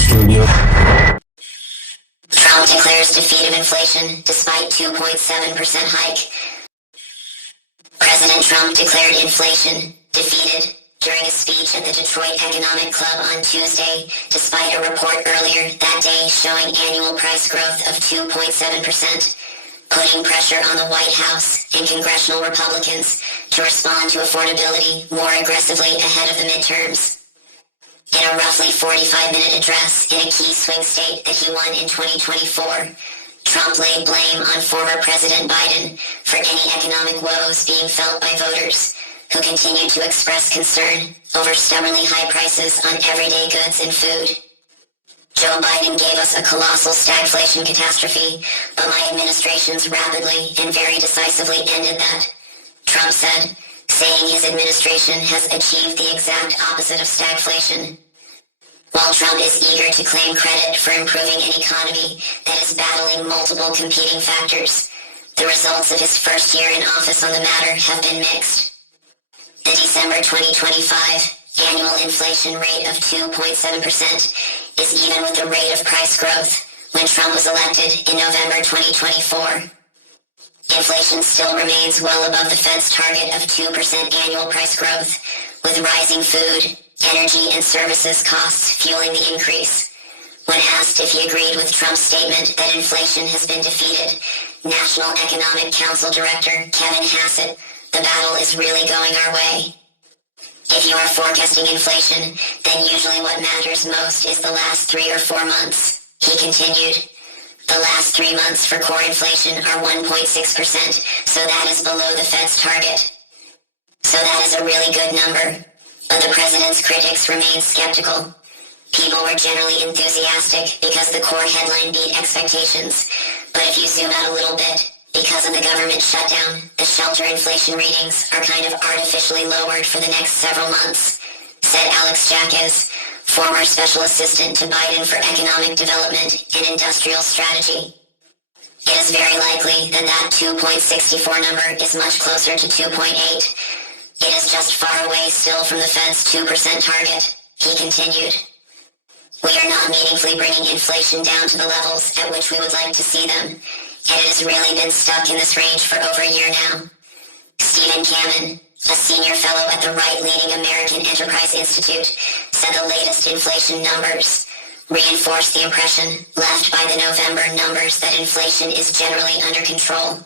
studio. Trump declares defeat of inflation despite 2.7% hike. President Trump declared inflation defeated during a speech at the Detroit Economic Club on Tuesday, despite a report earlier that day showing annual price growth of 2.7%, putting pressure on the White House and congressional Republicans to respond to affordability more aggressively ahead of the midterms. In a roughly 45-minute address in a key swing state that he won in 2024, Trump laid blame on former President Biden for any economic woes being felt by voters, who continued to express concern over stubbornly high prices on everyday goods and food. Joe Biden gave us a colossal stagflation catastrophe, but my administration's rapidly and very decisively ended that, Trump said, saying his administration has achieved the exact opposite of stagflation. While Trump is eager to claim credit for improving an economy that is battling multiple competing factors, the results of his first year in office on the matter have been mixed. The December 2025 annual inflation rate of 2.7% is even with the rate of price growth when Trump was elected in November 2024. Inflation still remains well above the Fed's target of 2% annual price growth, with rising food, energy, and services costs fueling the increase. When asked if he agreed with Trump's statement that inflation has been defeated, National Economic Council Director Kevin Hassett, the battle is really going our way. If you are forecasting inflation, then usually what matters most is the last 3 or 4 months, he continued. The last 3 months for core inflation are 1.6%, so that is below the Fed's target. So that is a really good number, but the president's critics remain skeptical. People were generally enthusiastic because the core headline beat expectations, but if you zoom out a little bit, because of the government shutdown, the shelter inflation readings are kind of artificially lowered for the next several months, said Alex Jacques, former special assistant to Biden for economic development and industrial strategy. It is very likely that that 2.64 number is much closer to 2.8. It is just far away still from the Fed's 2% target, he continued. We are not meaningfully bringing inflation down to the levels at which we would like to see them, and it has really been stuck in this range for over a year now. Stephen Kamin, a senior fellow at the right-leaning American Enterprise Institute, said the latest inflation numbers reinforce the impression left by the November numbers that inflation is generally under control.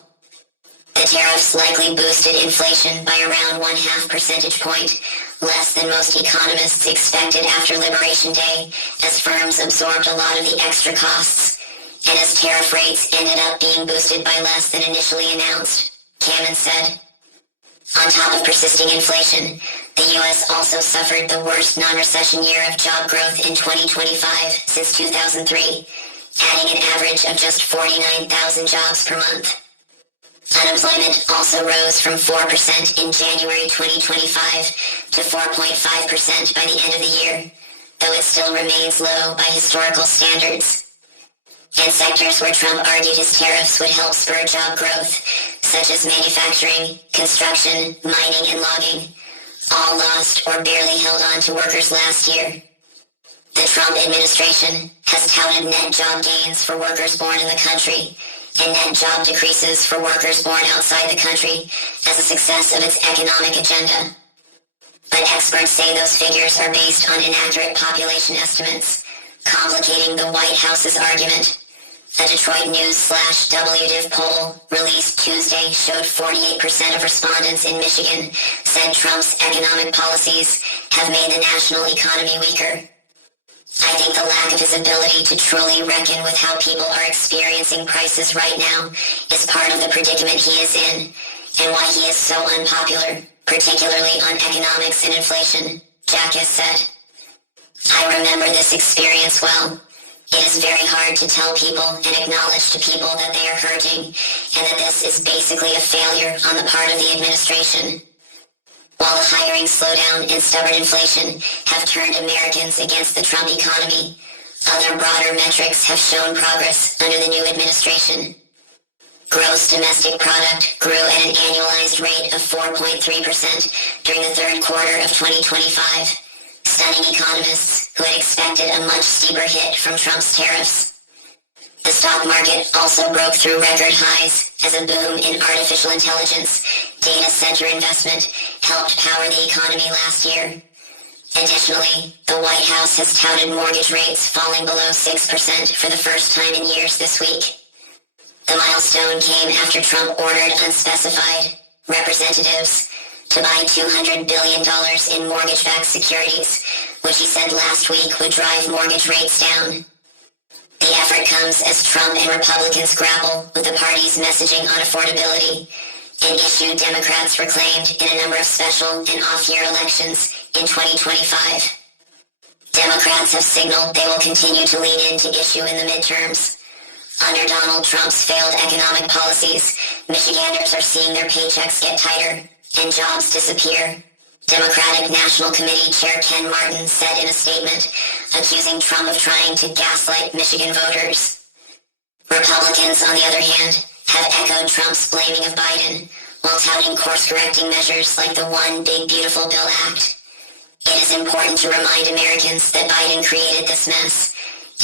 The tariffs likely boosted inflation by around 0.5 percentage point, less than most economists expected after Liberation Day, as firms absorbed a lot of the extra costs, and as tariff rates ended up being boosted by less than initially announced, Kamin said. On top of persisting inflation, the U.S. also suffered the worst non-recession year of job growth in 2025 since 2003, adding an average of just 49,000 jobs per month. Unemployment also rose from 4% in January 2025 to 4.5% by the end of the year, though it still remains low by historical standards. In sectors where Trump argued his tariffs would help spur job growth, such as manufacturing, construction, mining, and logging, all lost or barely held on to workers last year. The Trump administration has touted net job gains for workers born in the country and net job decreases for workers born outside the country as a success of its economic agenda. But experts say those figures are based on inaccurate population estimates, complicating the White House's argument. A Detroit News/WDIV poll released Tuesday showed 48% of respondents in Michigan said Trump's economic policies have made the national economy weaker. I think the lack of his ability to truly reckon with how people are experiencing prices right now is part of the predicament he is in, and why he is so unpopular, particularly on economics and inflation, Jacques said. I remember this experience well. It is very hard to tell people and acknowledge to people that they are hurting, and that this is basically a failure on the part of the administration. While the hiring slowdown and stubborn inflation have turned Americans against the Trump economy, other broader metrics have shown progress under the new administration. Gross domestic product grew at an annualized rate of 4.3% during the third quarter of 2025, stunning economists who had expected a much steeper hit from Trump's tariffs. The stock market also broke through record highs as a boom in artificial intelligence data center investment helped power the economy last year. Additionally, the White House has touted mortgage rates falling below 6% for the first time in years this week. The milestone came after Trump ordered unspecified representatives to buy $200 billion in mortgage-backed securities, which he said last week would drive mortgage rates down. The effort comes as Trump and Republicans grapple with the party's messaging on affordability, an issue Democrats reclaimed in a number of special and off-year elections in 2025. Democrats have signaled they will continue to lean into issue in the midterms. Under Donald Trump's failed economic policies, Michiganders are seeing their paychecks get tighter and jobs disappear. Democratic National Committee Chair Ken Martin said in a statement, accusing Trump of trying to gaslight Michigan voters. Republicans, on the other hand, have echoed Trump's blaming of Biden, while touting course-correcting measures like the One Big Beautiful Bill Act. It is important to remind Americans that Biden created this mess,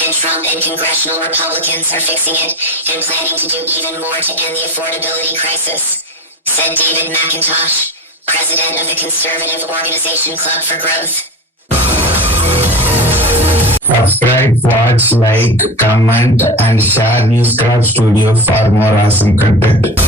and Trump and congressional Republicans are fixing it and planning to do even more to end the affordability crisis, said David McIntosh, president of the conservative organization Club for Growth. Subscribe, watch, like, comment, and share Newscraft Studio for more awesome content.